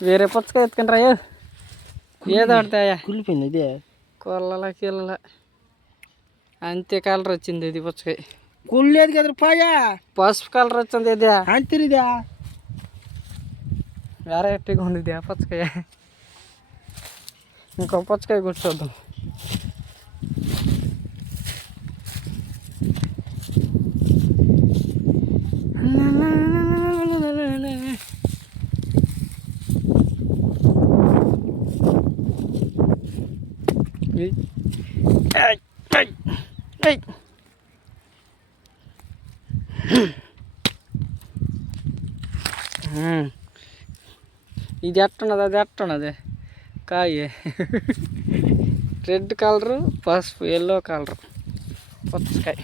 వేరే పుచ్చకాయ ఎత్తుకుంటారా ఏదో ఆడతాయా కుళ్ళిపోయింది ఇదే కొల్లల కిల్లల అంతే కలర్ వచ్చింది ఇది పుచ్చకాయ కుళ్ళేది కదా పాయా పసుపు కలర్ వచ్చింది ఇది అంతేదా వెరైటీగా ఉంది ఇది పుచ్చకాయ ఇంకో పుచ్చకాయ కూర్చోద్దాం ఇది ఎట్టున్నది అది ఎట్టున్నది కాయ రెడ్ కలరు పసుపు ఎల్లో కలరు పుచ్చకాయ